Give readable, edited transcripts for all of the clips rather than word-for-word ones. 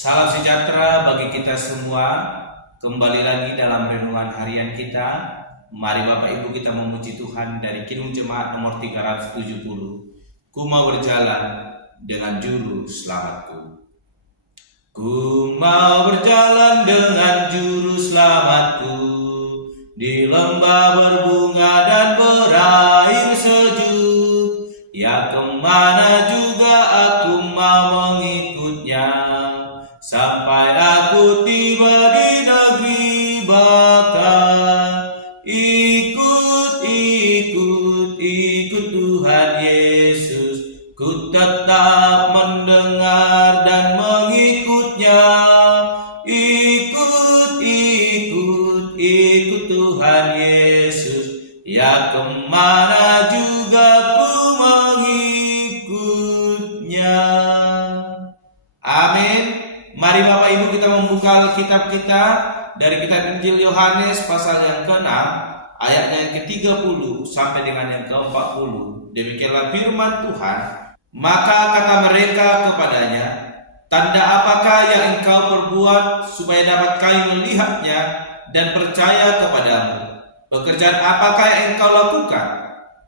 Salam sejahtera bagi kita semua. Kembali lagi dalam renungan harian kita. Mari Bapak Ibu kita memuji Tuhan dari Kidung Jemaat nomor 370. Ku mau berjalan dengan juru selamatku. Ku mau berjalan dengan juru selamatku di lembah berbunga dan berair sejuk. Ya kemana juga aku mau mengikutnya, sampai aku tiba di negeri baka. Ikut Tuhan Yesus, ku tetap mendengar dan mengikutnya. Ikut Tuhan Yesus, ya kemana juga ku mengikutnya. Amin. Mari Bapak Ibu kita membuka Alkitab kita dari kitab Injil Yohanes pasal yang ke-6 ayatnya yang ke-30 sampai dengan yang ke-40. Demikianlah firman Tuhan. Maka kata mereka kepadanya, tanda apakah yang engkau perbuat supaya dapat kami melihatnya dan percaya kepadamu? Pekerjaan apakah yang engkau lakukan?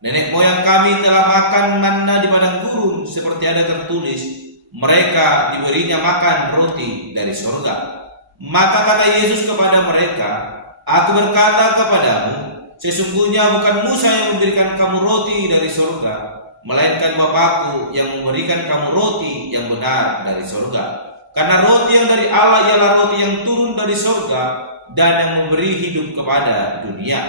Nenek moyang kami telah makan manna di padang gurun, seperti ada tertulis, mereka diberinya makan roti dari surga. Maka kata Yesus kepada mereka, aku berkata kepadamu, sesungguhnya bukan Musa yang memberikan kamu roti dari surga, melainkan Bapakku yang memberikan kamu roti yang benar dari surga. Karena roti yang dari Allah ialah roti yang turun dari surga dan yang memberi hidup kepada dunia.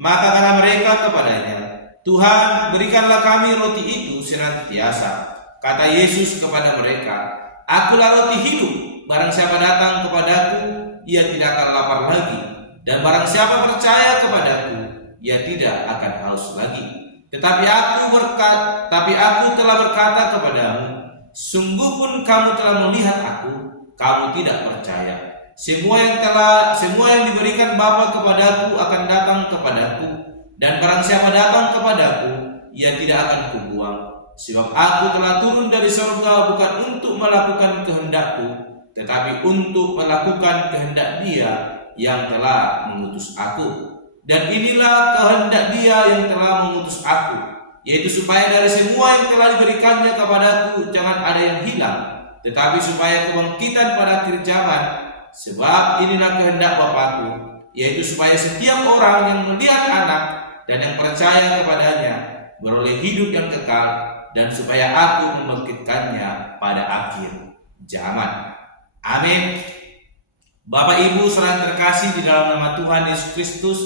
Maka kata mereka kepadanya, Tuhan, berikanlah kami roti itu senantiasa. Kata Yesus kepada mereka, akulah roti hidup. Barang siapa datang kepadaku, ia tidak akan lapar lagi. Dan barang siapa percaya kepadaku, ia tidak akan haus lagi. Tetapi aku telah berkata kepadamu, sungguh pun kamu telah melihat aku, kamu tidak percaya. Semua yang diberikan Bapa kepadaku akan datang kepadaku, dan barang siapa datang kepadaku, ia tidak akan kubuang. Sebab aku telah turun dari surga bukan untuk melakukan kehendakku, tetapi untuk melakukan kehendak Dia yang telah mengutus aku. Dan inilah kehendak Dia yang telah mengutus aku, yaitu supaya dari semua yang telah diberikannya kepadaku jangan ada yang hilang, tetapi supaya kebangkitan pada akhir zaman. Sebab inilah kehendak Bapakku, yaitu supaya setiap orang yang melihat Anak dan yang percaya kepadanya beroleh hidup yang kekal, dan supaya aku membangkitkannya pada akhir zaman. Amin. Bapak Ibu saudara terkasih di dalam nama Tuhan Yesus Kristus,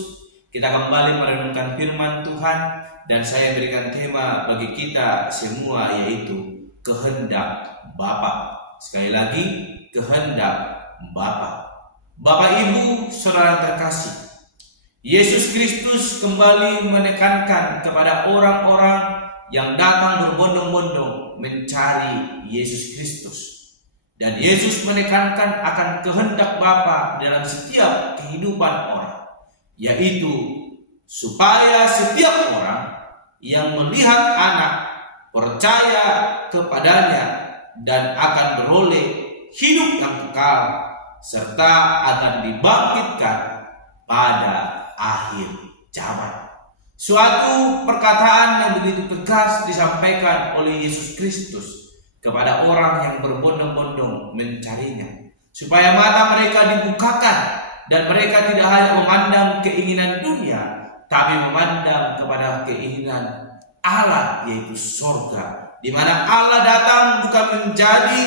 kita kembali merenungkan firman Tuhan, dan saya berikan tema bagi kita semua, yaitu kehendak Bapa. Sekali lagi, kehendak Bapa. Bapak Ibu saudara terkasih, Yesus Kristus kembali menekankan kepada orang-orang yang datang berbondong-bondong mencari Yesus Kristus. Dan Yesus menekankan akan kehendak Bapa dalam setiap kehidupan orang, yaitu supaya setiap orang yang melihat Anak percaya kepadanya dan akan beroleh hidup yang kekal, serta akan dibangkitkan pada akhir zaman. Suatu perkataan yang begitu tegas disampaikan oleh Yesus Kristus kepada orang yang berbondong-bondong mencarinya, supaya mata mereka dibukakan dan mereka tidak hanya memandang keinginan dunia, tapi memandang kepada keinginan Allah, yaitu surga, di mana Allah datang bukan menjadi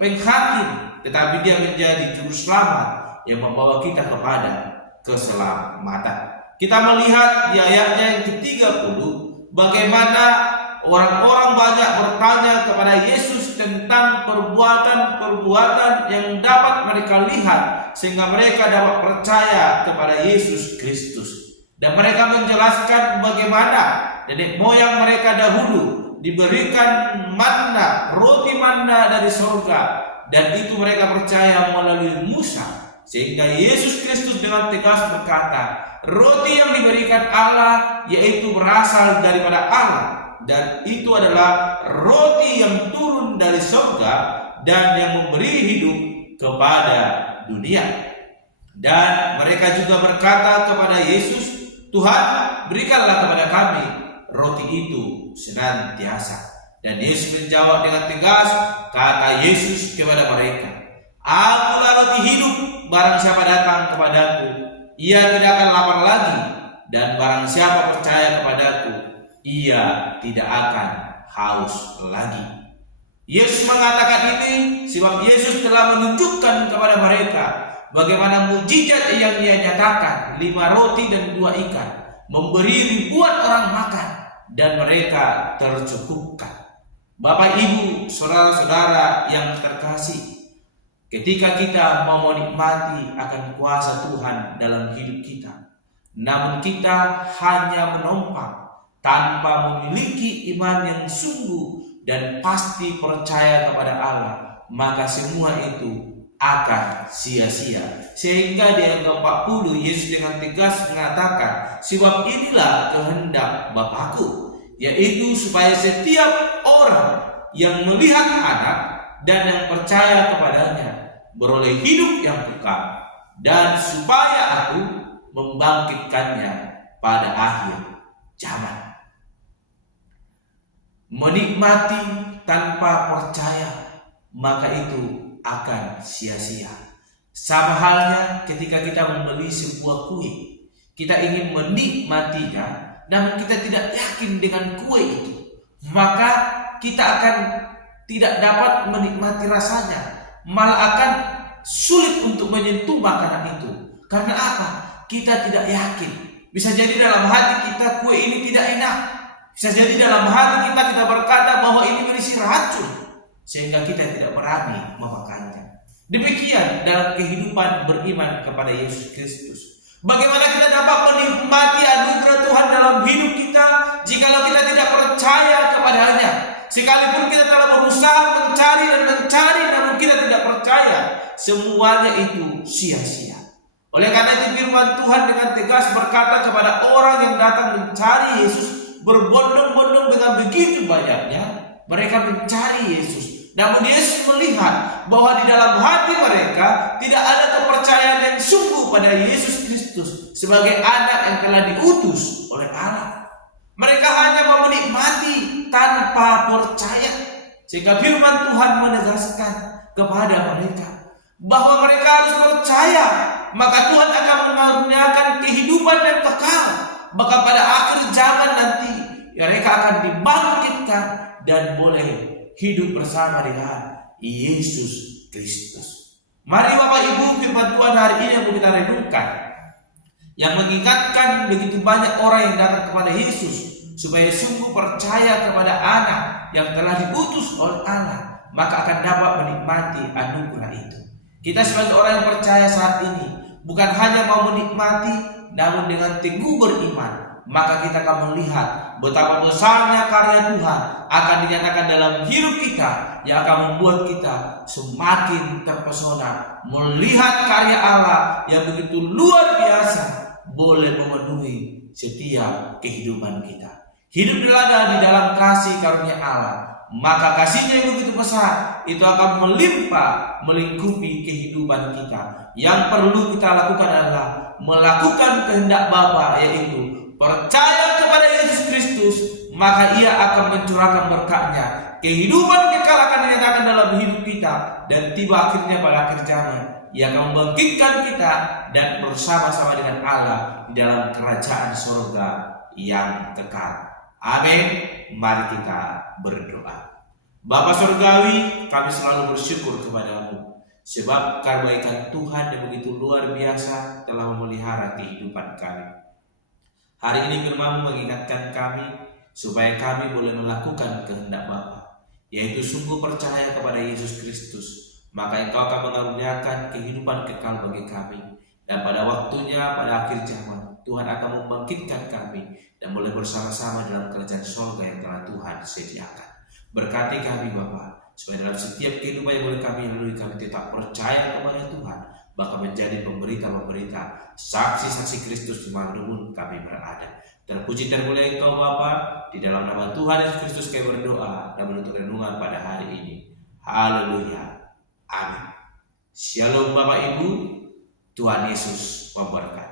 penghakim, tetapi Dia menjadi juru selamat yang membawa kita kepada keselamatan. Kita melihat di ayatnya yang ke-30 bagaimana orang-orang banyak bertanya kepada Yesus tentang perbuatan-perbuatan yang dapat mereka lihat sehingga mereka dapat percaya kepada Yesus Kristus. Dan mereka menjelaskan bagaimana nenek moyang mereka dahulu diberikan manna, roti manna dari surga, dan itu mereka percaya melalui Musa. Sehingga Yesus Kristus dengan tegas berkata, roti yang diberikan Allah yaitu berasal daripada Allah, dan itu adalah roti yang turun dari surga dan yang memberi hidup kepada dunia. Dan mereka juga berkata kepada Yesus, Tuhan, berikanlah kepada kami roti itu senantiasa. Dan Yesus menjawab dengan tegas, kata Yesus kepada mereka, Akulah roti hidup, barang siapa datang kepadaku, ia tidak akan lapar lagi, dan barang siapa percaya kepadaku, ia tidak akan haus lagi. Yesus mengatakan ini sebab Yesus telah menunjukkan kepada mereka bagaimana mujizat yang Dia nyatakan, 5 roti dan 2 ikan, memberi ribuan orang makan, dan mereka tercukupkan. Bapak, Ibu, saudara-saudara yang terkasih, ketika kita mau menikmati akan kuasa Tuhan dalam hidup kita, namun kita hanya menumpang tanpa memiliki iman yang sungguh dan pasti percaya kepada Allah, maka semua itu akan sia-sia. Sehingga di ayat 40 Yesus dengan tegas mengatakan, sebab inilah kehendak Bapakku, yaitu supaya setiap orang yang melihat Anak dan yang percaya kepadanya beroleh hidup yang kekal, dan supaya Aku membangkitkannya pada akhir zaman. Menikmati tanpa percaya, maka itu akan sia-sia. Sama halnya ketika kita membeli sebuah kue, kita ingin menikmatinya, namun kita tidak yakin dengan kue itu, maka kita akan tidak dapat menikmati rasanya, malah akan sulit untuk menyentuh makanan itu. Karena apa? Kita tidak yakin. Bisa jadi dalam hati kita kue ini tidak enak. Bisa jadi dalam hati kita berkata bahwa ini berisi racun, sehingga kita tidak berani memakannya. Demikian dalam kehidupan beriman kepada Yesus Kristus. Bagaimana kita dapat menikmati anugerah Tuhan dalam hidup kita jikalau kita tidak percaya kepadanya? Sekalipun kita telah berusaha mencari dan mencari, namun kita tidak percaya, semuanya itu sia-sia. Oleh karena itu firman Tuhan dengan tegas berkata kepada orang yang datang mencari Yesus, berbondong-bondong dengan begitu banyaknya, mereka mencari Yesus. Namun Yesus melihat bahwa di dalam hati mereka tidak ada kepercayaan yang sungguh pada Yesus Kristus sebagai anak yang telah diutus oleh Allah. Mereka hanya mau menikmati tanpa percaya. Sehingga firman Tuhan menegaskan kepada mereka bahwa mereka harus percaya, maka Tuhan akan mengaruniakan kehidupan yang kekal. Maka pada akhir zaman nanti mereka akan dibangkitkan dan boleh hidup bersama dengan Yesus Kristus. Mari Bapak Ibu, firman Tuhan hari ini yang kita renungkan, yang mengingatkan begitu banyak orang yang datang kepada Yesus supaya sungguh percaya kepada Anak yang telah diutus oleh Allah, maka akan dapat menikmati anugerah itu. Kita sebagai orang yang percaya saat ini bukan hanya mau menikmati, namun dengan teguh beriman, maka kita akan melihat betapa besarnya karya Tuhan akan dinyatakan dalam hidup kita, yang akan membuat kita semakin terpesona melihat karya Allah yang begitu luar biasa boleh memenuhi setiap kehidupan kita. Hidup di dalam kasih karunia Allah, maka kasihnya yang begitu besar itu akan melimpah melingkupi kehidupan kita. Yang perlu kita lakukan adalah melakukan kehendak Bapa, yaitu percaya kepada Yesus Kristus, maka Ia akan mencurahkan berkatnya. Kehidupan kekal akan dinyatakan dalam hidup kita, dan tiba akhirnya pada akhir zaman Ia akan membangkitkan kita dan bersama-sama dengan Allah di dalam kerajaan surga yang kekal. Amin. Mari kita berdoa. Bapa surgawi, kami selalu bersyukur kepadamu, sebab kebaikan Tuhan yang begitu luar biasa telah memelihara kehidupan kami. Hari ini firman-Mu mengingatkan kami supaya kami boleh melakukan kehendak Bapa, yaitu sungguh percaya kepada Yesus Kristus, maka Engkau akan mengaruniakan kehidupan kekal bagi kami. Dan pada waktunya, pada akhir zaman, Tuhan akan membangkitkan kami dan boleh bersama-sama dalam kerajaan surga yang telah Tuhan sediakan. Berkati kami Bapa, supaya dalam setiap kehidupan yang boleh kami lalui, kami tetap percaya kepada Tuhan, bahkan menjadi pemberita-pemberita, saksi-saksi Kristus dimanapun kami berada. Terpuji termulia Engkau Bapa, di dalam nama Tuhan Yesus Kristus kami berdoa dan menutup renungan pada hari ini. Haleluya. Amin. Shalom Bapak Ibu, Tuhan Yesus memberkati.